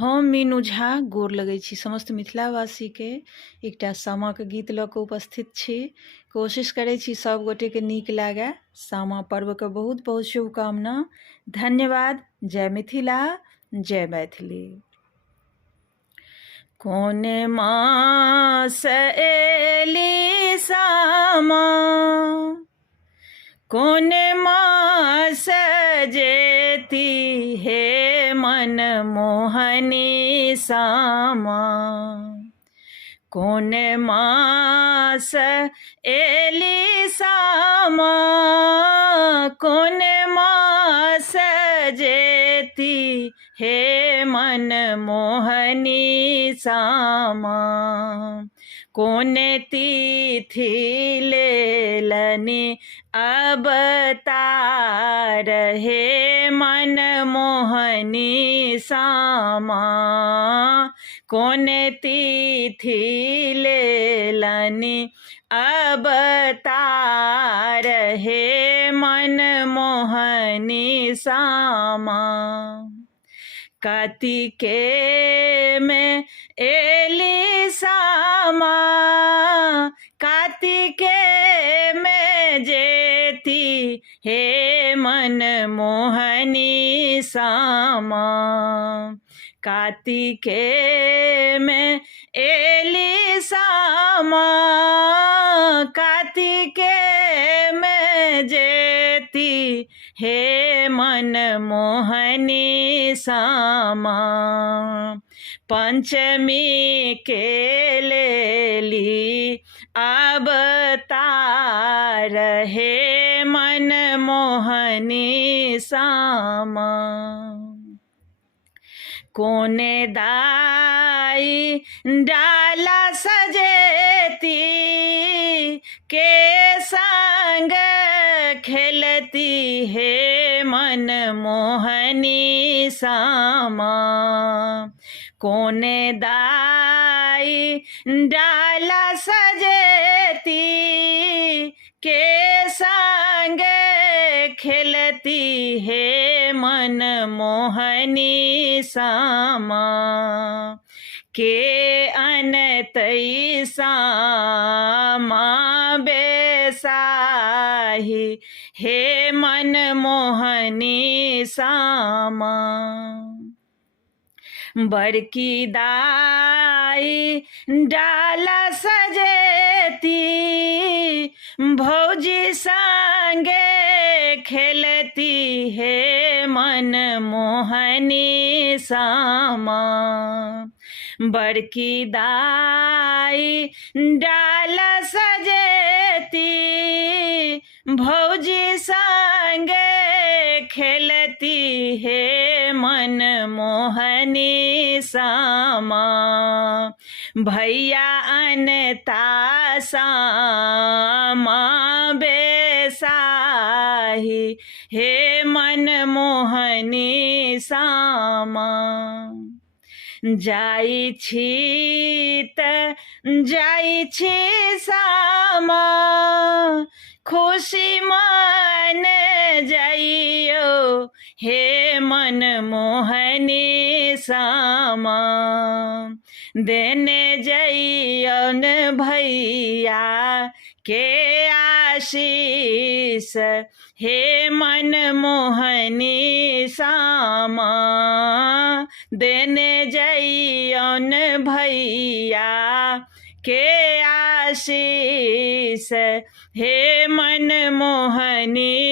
हम मीनू झा गोर लगै छी समस्त मिथिलावासीके। एकटा सामाके गीत लऽ कऽ उपस्थित छी। कोशिश करै छी सब गोटेके नीक लागै। सामा पर्वके बहुत बहुत शुभकामना। धन्यवाद। जय मिथिला, जय मैथिली। कोने मास एली सामा, कोने मास जेती हे मन मोहनी सामा। कोने मास एली सामा, कोने मास जेती हे मन मोहनी सामा। कोने तिथि लेलनि अवतार हे मन मोहनी सामा। कोने तिथि लेलनि अवतार हे मन मोहनी सामा। कार्तिके में एली सामा, कार्तिके में जेती हे मन मोहनी सामा। कार्तिके में एली सामा, कार्तिके में जेती हे मन मोहनी सामा। पंचमी के लेली अवतार हे मन मोहनी सामा। कोने दाई डाला सजेती, के संग खेलती हे मन मोहनी सामा। कोने दाई डाला सजेती, के संग खेलती हे मन मोहनी सामा। के अनतई सामा बेसाही हे मन मोहनी सामा। बड़की दाई डाला सजेती, भौजी संगे खेलती हे मन मोहनी सामा। बड़की दाई डाला सजेती, भौजी संगे खेलती हे मन मोहनी सामा। भैया अनता सामा बेसाही हे मन मोहनी सामा। जाइ छी त जाइ छी सामा, खुशी मन जाइयो हे मन मोहनी सामा। देने जइयौन भैया के आशीष हे मन मोहनी सामा। देने जइयौन भैया के आशीष हे मन मोहनी